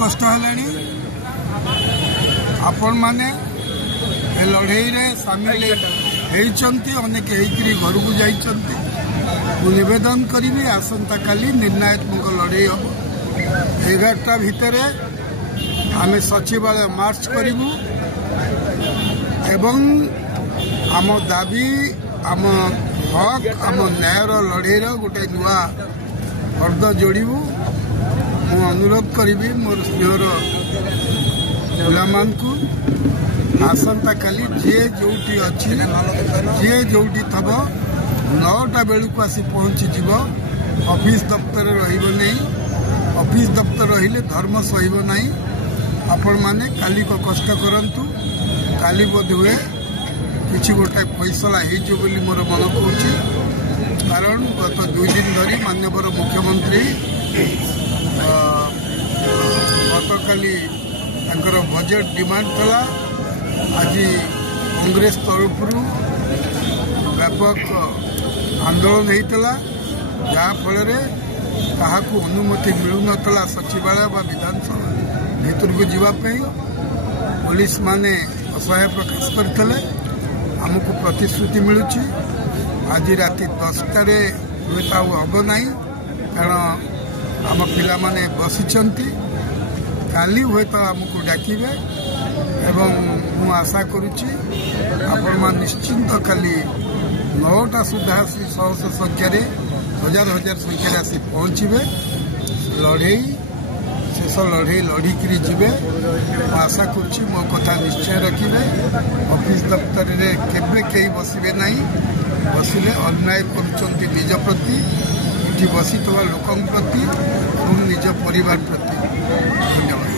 कष्ट है आपण मैंने लड़ई सामिल होती अनेक घर को जाइंट निवेदन करी आसंता काली निर्णायत्मक लड़ई हम 11टा भितर आम सचिवालय मार्च करूँ एवं आम दाबी आम हक आम न्यायर लड़ईर गोटे नुआ अर्ध जोड़ू मु अनुरोध करी मोर स्नेहर पिलामानकु आसंता काली जे जोटी अच्छी जे जोटी थब 9टा बेलू आसी पहुँची जीव ऑफिस दफ्तर रही ऑफिस दफ्तर रहिले धर्म सहिब नहीं आपण माने काली को कष्ट करंतु काली बोध हुए किसी गोटे फैसला हो मोर मन कौची कारण गत 2 दिन धरी माननीय मुख्यमंत्री गतकाली बजेट डिमांड थला आज कांग्रेस तरफ व्यापक आंदोलन होता जहाँफल क्या अनुमति मिलू ना सचिवालय विधानसभा भीतर को जीवाई पुलिस माने असहाय प्रकाश करते आमको प्रतिश्रुति मिलूँ आज राति 10टार हुए हम ना कारण आम पिला माने बसिचंती काली हुए तो आमको डाकिबे एवं मु आशा करुच्ची आपण निश्चिंत काली 9टा सुधा शह संख्यार हजार हजार संख्यार आसी पहुँचे लड़ई शेष लड़ई लड़िकी जीवे आशा करुच्ची मो कथा निश्चय रखिए ऑफिस दफ्तर में केबे कहीं बसबे नहीं बसिले अन्याय करुँच निज प्रति ये बसी लोक प्रति और निज परिवार प्रति धन्यवाद।